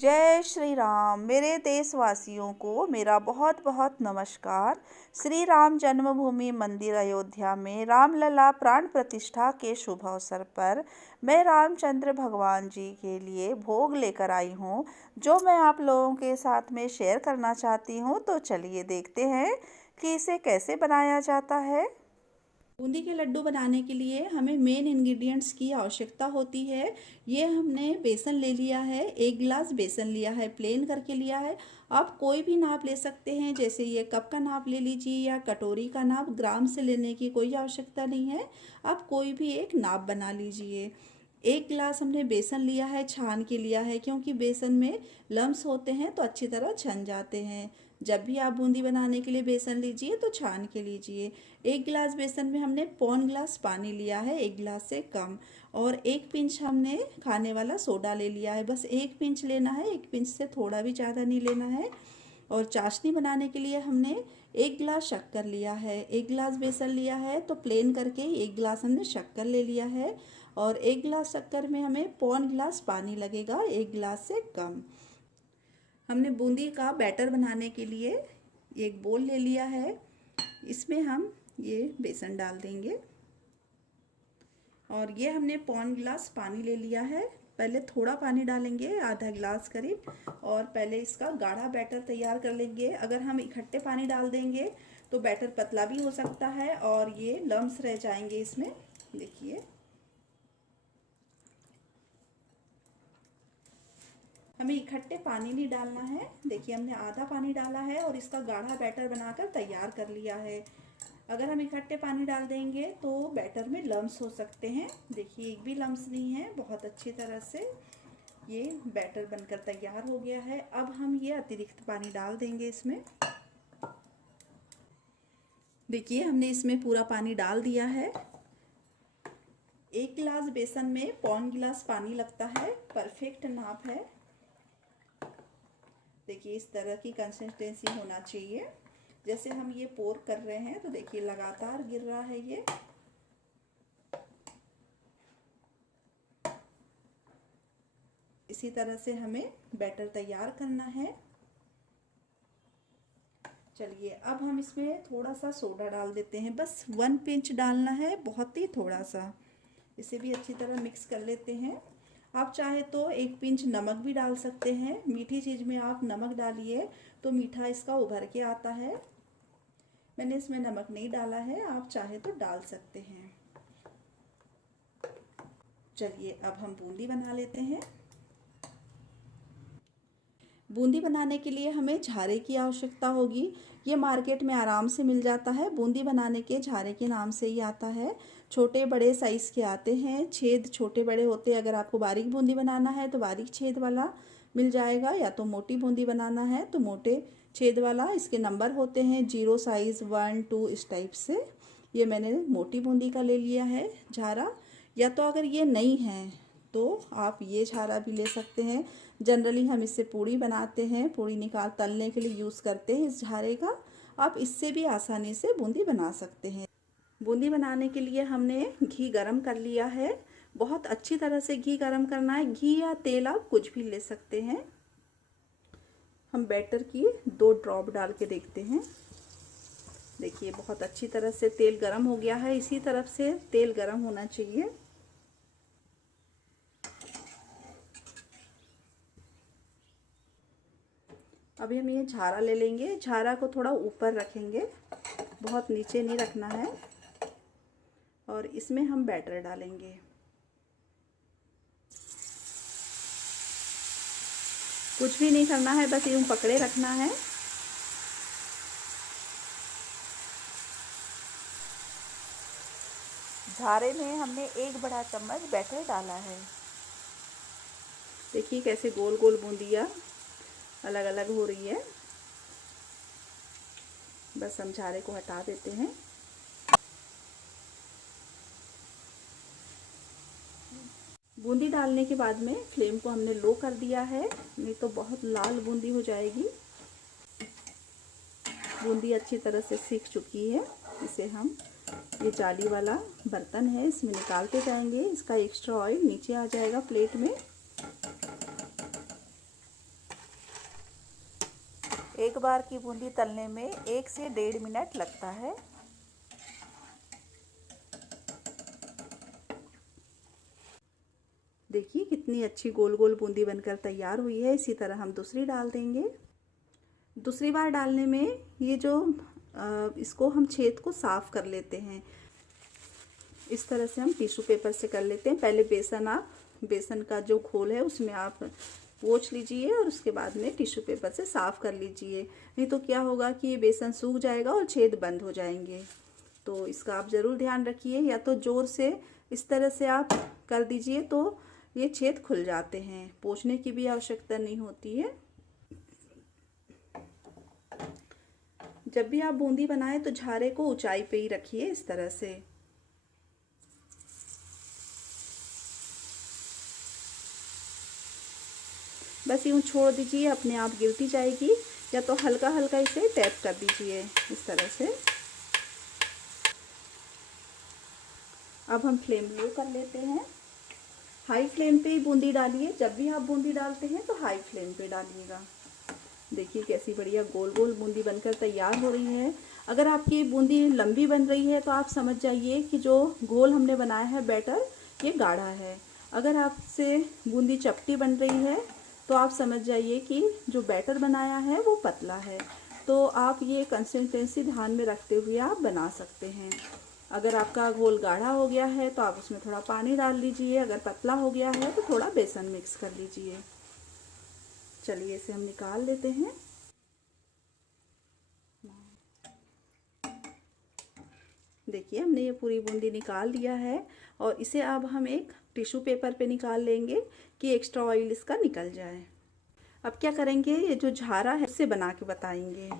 जय श्री राम। मेरे देशवासियों को मेरा बहुत बहुत नमस्कार। श्री राम जन्मभूमि मंदिर अयोध्या में रामलला प्राण प्रतिष्ठा के शुभ अवसर पर मैं रामचंद्र भगवान जी के लिए भोग लेकर आई हूँ, जो मैं आप लोगों के साथ में शेयर करना चाहती हूँ। तो चलिए देखते हैं कि इसे कैसे बनाया जाता है। बूंदी के लड्डू बनाने के लिए हमें मेन इंग्रेडिएंट्स की आवश्यकता होती है। ये हमने बेसन ले लिया है, 1 गिलास बेसन लिया है, प्लेन करके लिया है। आप कोई भी नाप ले सकते हैं, जैसे ये कप का नाप ले लीजिए या कटोरी का नाप। ग्राम से लेने की कोई आवश्यकता नहीं है, आप कोई भी एक नाप बना लीजिए। 1 गिलास हमने बेसन लिया है, छान के लिया है, क्योंकि बेसन में लम्स होते हैं तो अच्छी तरह छन जाते हैं। जब भी आप बूंदी बनाने के लिए बेसन लीजिए तो छान के लीजिए। 1 गिलास बेसन में हमने पौन गिलास पानी लिया है, 1 गिलास से कम। और 1 पिंच हमने खाने वाला सोडा ले लिया है, बस 1 पिंच लेना है, 1 पिंच से थोड़ा भी ज़्यादा नहीं लेना है। और चाशनी बनाने के लिए हमने 1 गिलास शक्कर लिया है। 1 गिलास बेसन लिया है तो प्लेन करके 1 गिलास हमने शक्कर ले लिया है। और 1 गिलास शक्कर में हमें पौन गिलास पानी लगेगा, 1 गिलास से कम। हमने बूंदी का बैटर बनाने के लिए एक बोल ले लिया है, इसमें हम ये बेसन डाल देंगे। और ये हमने पौन गिलास पानी ले लिया है। पहले थोड़ा पानी डालेंगे, आधा गिलास करीब, और पहले इसका गाढ़ा बैटर तैयार कर लेंगे। अगर हम इकट्ठे पानी डाल देंगे तो बैटर पतला भी हो सकता है और ये लम्स रह जाएंगे इसमें। देखिए, हमें इकट्ठे पानी नहीं डालना है। देखिए, हमने आधा पानी डाला है और इसका गाढ़ा बैटर बनाकर तैयार कर लिया है। अगर हम इकट्ठे पानी डाल देंगे तो बैटर में लम्स हो सकते हैं। देखिए, एक भी लम्स नहीं है, बहुत अच्छी तरह से ये बैटर बनकर तैयार हो गया है। अब हम ये अतिरिक्त पानी डाल देंगे इसमें। देखिए, हमने इसमें पूरा पानी डाल दिया है। 1 गिलास बेसन में पौन गिलास पानी लगता है, परफेक्ट नाप है। देखिए, इस तरह की कंसिस्टेंसी होना चाहिए। जैसे हम ये पोर कर रहे हैं तो देखिए लगातार गिर रहा है ये। इसी तरह से हमें बैटर तैयार करना है। चलिए, अब हम इसमें थोड़ा सा सोडा डाल देते हैं, बस 1 पिंच डालना है, बहुत ही थोड़ा सा। इसे भी अच्छी तरह मिक्स कर लेते हैं। आप चाहे तो 1 पिंच नमक भी डाल सकते हैं। मीठी चीज़ में आप नमक डालिए तो मीठा इसका उभर के आता है। मैंने इसमें नमक नहीं डाला है, आप चाहे तो डाल सकते हैं। चलिए, अब हम बूंदी बना लेते हैं। बूंदी बनाने के लिए हमें झारे की आवश्यकता होगी। ये मार्केट में आराम से मिल जाता है, बूंदी बनाने के झारे के नाम से ही आता है। छोटे बड़े साइज़ के आते हैं, छेद छोटे बड़े होते हैं। अगर आपको बारीक बूंदी बनाना है तो बारीक छेद वाला मिल जाएगा, या तो मोटी बूंदी बनाना है तो मोटे छेद वाला। इसके नंबर होते हैं 0 साइज़ 1 2 इस टाइप से। ये मैंने मोटी बूंदी का ले लिया है झारा। या तो अगर ये नहीं है तो आप ये झारा भी ले सकते हैं। जनरली हम इससे पूड़ी बनाते हैं, पूड़ी निकाल तलने के लिए यूज़ करते हैं इस झारे का। आप इससे भी आसानी से बूंदी बना सकते हैं। बूंदी बनाने के लिए हमने घी गरम कर लिया है। बहुत अच्छी तरह से घी गरम करना है, घी या तेल आप कुछ भी ले सकते हैं। हम बैटर की 2 ड्रॉप डाल के देखते हैं। देखिए, बहुत अच्छी तरह से तेल गरम हो गया है, इसी तरफ से तेल गरम होना चाहिए। अभी हम ये झारा ले लेंगे, झारा को थोड़ा ऊपर रखेंगे, बहुत नीचे नहीं रखना है। और इसमें हम बैटर डालेंगे। कुछ भी नहीं करना है, बस यूं पकड़े रखना है। झारे में हमने 1 बड़ा चम्मच बैटर डाला है। देखिए कैसे गोल गोल बूंदियाँ अलग अलग हो रही है। बस हम झारे को हटा देते हैं। बूंदी डालने के बाद में फ्लेम को हमने लो कर दिया है, नहीं तो बहुत लाल बूंदी हो जाएगी। बूंदी अच्छी तरह से सीख चुकी है। इसे हम, ये जाली वाला बर्तन है, इसमें निकालते जाएंगे। इसका एक्स्ट्रा ऑयल नीचे आ जाएगा प्लेट में। एक बार की बूंदी तलने में 1 से 1.5 मिनट लगता है। देखिए कितनी अच्छी गोल गोल बूंदी बनकर तैयार हुई है। इसी तरह हम दूसरी डाल देंगे। दूसरी बार डालने में ये जो इसको हम छेद को साफ कर लेते हैं। इस तरह से हम टिश्यू पेपर से कर लेते हैं। पहले बेसन का जो घोल है उसमें आप पोंछ लीजिए और उसके बाद में टिश्यू पेपर से साफ कर लीजिए। नहीं तो क्या होगा कि ये बेसन सूख जाएगा और छेद बंद हो जाएंगे। तो इसका आप ज़रूर ध्यान रखिए। या तो जोर से इस तरह से आप कर दीजिए तो ये छेद खुल जाते हैं। पोंछने की भी आवश्यकता नहीं होती है। जब भी आप बूंदी बनाएं तो झारे को ऊंचाई पे ही रखिए इस तरह से। बस यूँ छोड़ दीजिए, अपने आप गिरती जाएगी। या तो हल्का हल्का इसे टैप कर दीजिए इस तरह से। अब हम फ्लेम लो कर लेते हैं। हाई फ्लेम पे ही बूंदी डालिए। जब भी आप बूंदी डालते हैं तो हाई फ्लेम पे डालिएगा। देखिए कैसी बढ़िया गोल गोल बूंदी बनकर तैयार हो रही है। अगर आपकी बूंदी लंबी बन रही है तो आप समझ जाइए कि जो घोल हमने बनाया है बैटर, ये गाढ़ा है। अगर आपसे बूंदी चपटी बन रही है तो आप समझ जाइए कि जो बैटर बनाया है वो पतला है। तो आप ये कंसिस्टेंसी ध्यान में रखते हुए आप बना सकते हैं। अगर आपका घोल गाढ़ा हो गया है तो आप उसमें थोड़ा पानी डाल लीजिए। अगर पतला हो गया है तो थोड़ा बेसन मिक्स कर लीजिए। चलिए इसे हम निकाल लेते हैं। देखिए हमने ये पूरी बूंदी निकाल लिया है और इसे अब हम एक टिश्यू पेपर पे निकाल लेंगे कि एक्स्ट्रा ऑयल इसका निकल जाए। अब क्या करेंगे, ये जो झारा है उससे बना के बताएंगे।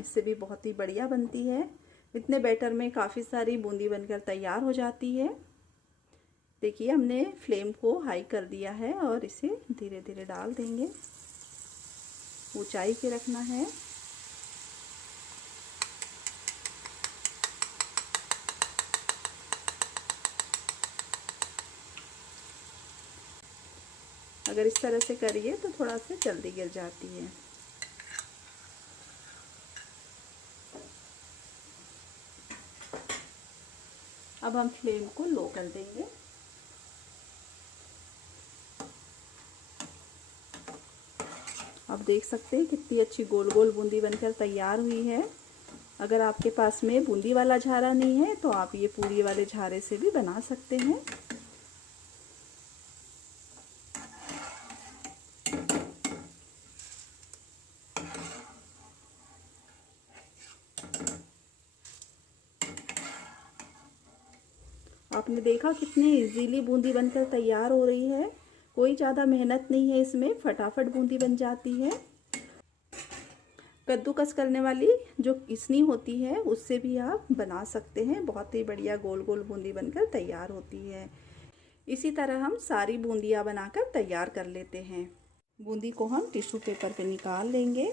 इससे भी बहुत ही बढ़िया बनती है। इतने बैटर में काफ़ी सारी बूंदी बनकर तैयार हो जाती है। देखिए हमने फ्लेम को हाई कर दिया है और इसे धीरे धीरे डाल देंगे। ऊंचाई पे रखना है। अगर इस तरह से करिए तो थोड़ा सा जल्दी गिर जाती है। अब हम फ्लेम को लो कर देंगे। आप देख सकते हैं कितनी अच्छी गोल गोल बूंदी बनकर तैयार हुई है। अगर आपके पास में बूंदी वाला झारा नहीं है तो आप ये पूरी वाले झारे से भी बना सकते हैं। आपने देखा कितनी इजीली बूंदी बनकर तैयार हो रही है। कोई ज़्यादा मेहनत नहीं है इसमें, फटाफट बूंदी बन जाती है। कद्दूकस करने वाली जो इसनी होती है उससे भी आप बना सकते हैं। बहुत ही बढ़िया गोल गोल बूंदी बनकर तैयार होती है। इसी तरह हम सारी बूंदियाँ बनाकर तैयार कर लेते हैं। बूंदी को हम टिश्यू पेपर पे निकाल लेंगे।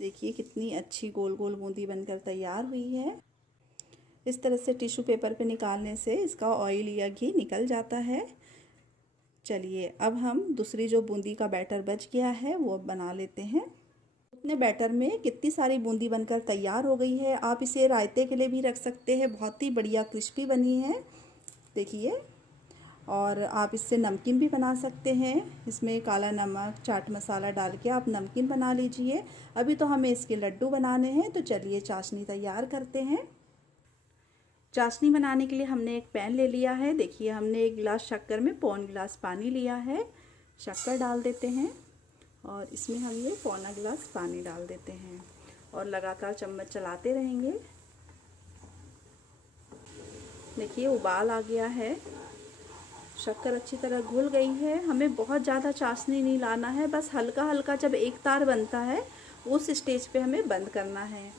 देखिए कितनी अच्छी गोल गोल बूंदी बनकर तैयार हुई है। इस तरह से टिश्यू पेपर पे निकालने से इसका ऑयल या घी निकल जाता है। चलिए अब हम दूसरी जो बूंदी का बैटर बच गया है वो बना लेते हैं। अपने बैटर में कितनी सारी बूंदी बनकर तैयार हो गई है। आप इसे रायते के लिए भी रख सकते हैं। बहुत ही बढ़िया क्रिस्पी बनी है देखिए। और आप इससे नमकीन भी बना सकते हैं। इसमें काला नमक, चाट मसाला डाल के आप नमकीन बना लीजिए। अभी तो हमें इसके लड्डू बनाने हैं तो चलिए चाशनी तैयार करते हैं। चाशनी बनाने के लिए हमने एक पैन ले लिया है। देखिए हमने 1 गिलास शक्कर में 1/4 गिलास पानी लिया है। शक्कर डाल देते हैं और इसमें हम ये 1/4 गिलास पानी डाल देते हैं और लगातार चम्मच चलाते रहेंगे। देखिए उबाल आ गया है। शक्कर अच्छी तरह घुल गई है। हमें बहुत ज़्यादा चाशनी नहीं लाना है, बस हल्का हल्का जब एक तार बनता है उस स्टेज पे हमें बंद करना है।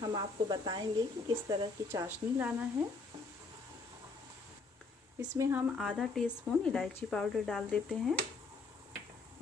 हम आपको बताएंगे कि किस तरह की चाशनी लाना है। इसमें हम आधा टीस्पून इलायची पाउडर डाल देते हैं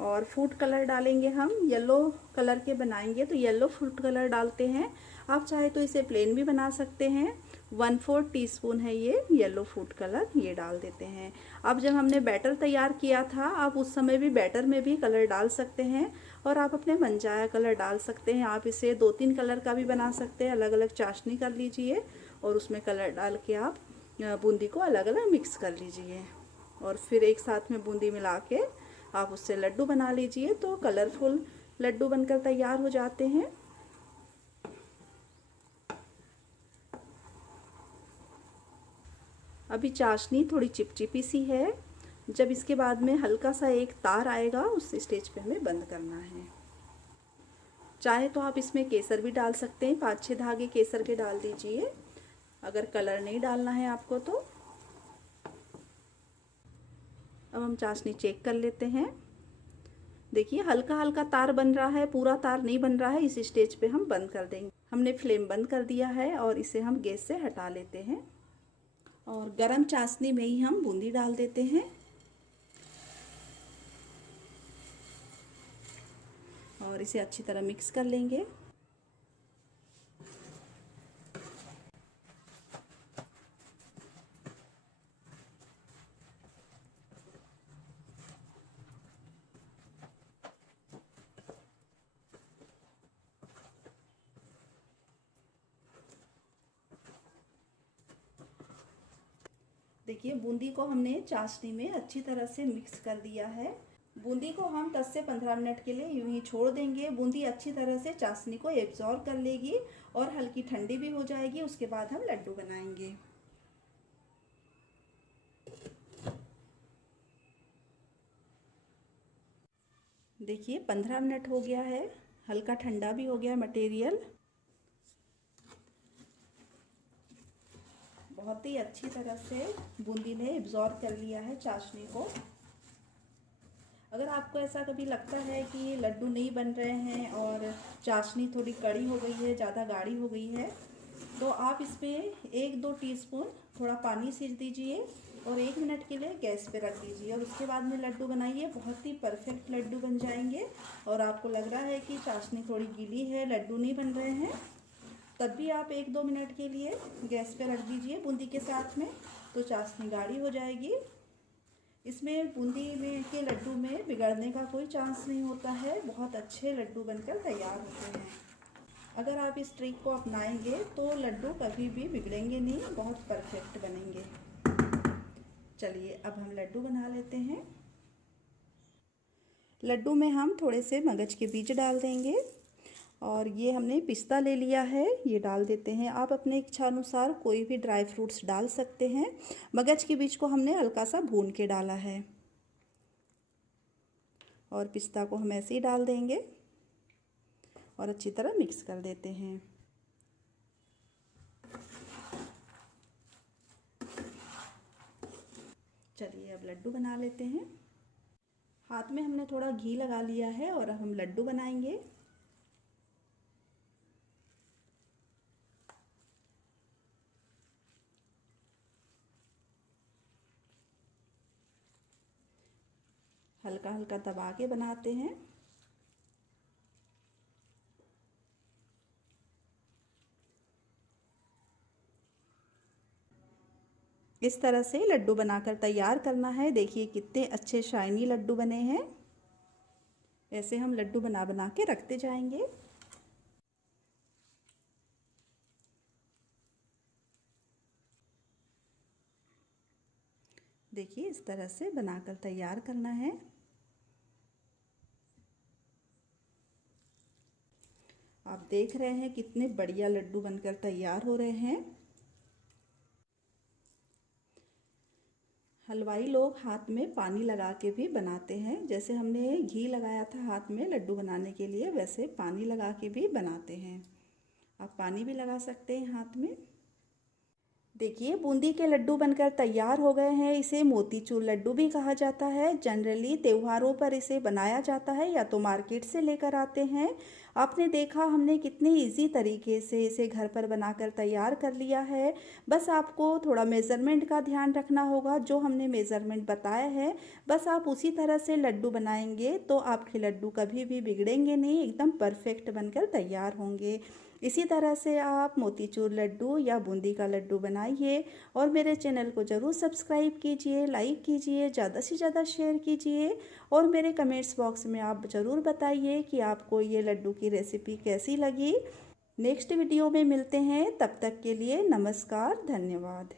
और फूड कलर डालेंगे। हम येलो कलर के बनाएंगे तो येलो फूड कलर डालते हैं। आप चाहे तो इसे प्लेन भी बना सकते हैं। 1/4 टीस्पून है ये येलो फूड कलर, ये डाल देते हैं। अब जब हमने बैटर तैयार किया था, आप उस समय भी बैटर में भी कलर डाल सकते हैं और आप अपने मनचाहा कलर डाल सकते हैं। आप इसे 2-3 कलर का भी बना सकते हैं। अलग अलग चाशनी कर लीजिए और उसमें कलर डाल के आप बूंदी को अलग अलग मिक्स कर लीजिए और फिर एक साथ में बूंदी मिला के आप उससे लड्डू बना लीजिए। तो कलरफुल लड्डू बनकर तैयार हो जाते हैं। अभी चाशनी थोड़ी चिपचिपी सी है। जब इसके बाद में हल्का सा एक तार आएगा, उस स्टेज पे हमें बंद करना है। चाहे तो आप इसमें केसर भी डाल सकते हैं, 5-6 धागे केसर के डाल दीजिए अगर कलर नहीं डालना है आपको तो। अब हम चाशनी चेक कर लेते हैं। देखिए हल्का हल्का तार बन रहा है, पूरा तार नहीं बन रहा है। इस स्टेज पे हम बंद कर देंगे। हमने फ्लेम बंद कर दिया है और इसे हम गैस से हटा लेते हैं और गरम चाशनी में ही हम बूंदी डाल देते हैं और इसे अच्छी तरह मिक्स कर लेंगे। देखिए बूंदी को हमने चाशनी में अच्छी तरह से मिक्स कर दिया है। बूंदी को हम 10 से 15 मिनट के लिए यूं ही छोड़ देंगे। बूंदी अच्छी तरह से चाशनी को एब्जॉर्ब कर लेगी और हल्की ठंडी भी हो जाएगी। उसके बाद हम लड्डू बनाएंगे। देखिए 15 मिनट हो गया है, हल्का ठंडा भी हो गया मटेरियल। बहुत ही अच्छी तरह से बूंदी ने एब्जॉर्ब कर लिया है चाशनी को। अगर आपको ऐसा कभी लगता है कि लड्डू नहीं बन रहे हैं और चाशनी थोड़ी कड़ी हो गई है, ज़्यादा गाढ़ी हो गई है, तो आप इसमें 1-2 टीस्पून थोड़ा पानी सींच दीजिए और 1 मिनट के लिए गैस पे रख दीजिए और उसके बाद में लड्डू बनाइए। बहुत ही परफेक्ट लड्डू बन जाएंगे। और आपको लग रहा है कि चाशनी थोड़ी गीली है, लड्डू नहीं बन रहे हैं, तब भी आप 1-2 मिनट के लिए गैस पे रख दीजिए बूंदी के साथ में, तो चाशनी गाढ़ी हो जाएगी। इसमें बूंदी में के लड्डू में बिगड़ने का कोई चांस नहीं होता है। बहुत अच्छे लड्डू बनकर तैयार होते हैं। अगर आप इस ट्रिक को अपनाएंगे तो लड्डू कभी भी बिगड़ेंगे नहीं, बहुत परफेक्ट बनेंगे। चलिए अब हम लड्डू बना लेते हैं। लड्डू में हम थोड़े से मगज के बीज डाल देंगे और ये हमने पिस्ता ले लिया है, ये डाल देते हैं। आप अपने इच्छा अनुसार कोई भी ड्राई फ्रूट्स डाल सकते हैं। मगज के बीज को हमने हल्का सा भून के डाला है और पिस्ता को हम ऐसे ही डाल देंगे और अच्छी तरह मिक्स कर देते हैं। चलिए अब लड्डू बना लेते हैं। हाथ में हमने थोड़ा घी लगा लिया है और अब हम लड्डू बनाएंगे। हल्का हल्का दबा के बनाते हैं। इस तरह से लड्डू बनाकर तैयार करना है। देखिए कितने अच्छे शाइनी लड्डू बने हैं। ऐसे हम लड्डू बना बना के रखते जाएंगे। देखिए इस तरह से बनाकर तैयार करना है। आप देख रहे हैं कितने बढ़िया लड्डू बनकर तैयार हो रहे हैं। हलवाई लोग हाथ में पानी लगा के भी बनाते हैं। जैसे हमने घी लगाया था हाथ में लड्डू बनाने के लिए, वैसे पानी लगा के भी बनाते हैं। आप पानी भी लगा सकते हैं हाथ में। देखिए, बूंदी के लड्डू बनकर तैयार हो गए हैं। इसे मोतीचूर लड्डू भी कहा जाता है। जनरली त्योहारों पर इसे बनाया जाता है या तो मार्केट से लेकर आते हैं। आपने देखा हमने कितने इजी तरीके से इसे घर पर बनाकर तैयार कर लिया है। बस आपको थोड़ा मेज़रमेंट का ध्यान रखना होगा, जो हमने मेज़रमेंट बताया है बस आप उसी तरह से लड्डू बनाएंगे तो आपके लड्डू कभी भी बिगड़ेंगे नहीं, एकदम परफेक्ट बनकर तैयार होंगे। इसी तरह से आप मोतीचूर लड्डू या बूंदी का लड्डू बनाइए और मेरे चैनल को ज़रूर सब्सक्राइब कीजिए, लाइक कीजिए, ज़्यादा से ज़्यादा शेयर कीजिए और मेरे कमेंट्स बॉक्स में आप ज़रूर बताइए कि आपको ये लड्डू की रेसिपी कैसी लगी। नेक्स्ट वीडियो में मिलते हैं, तब तक के लिए नमस्कार, धन्यवाद।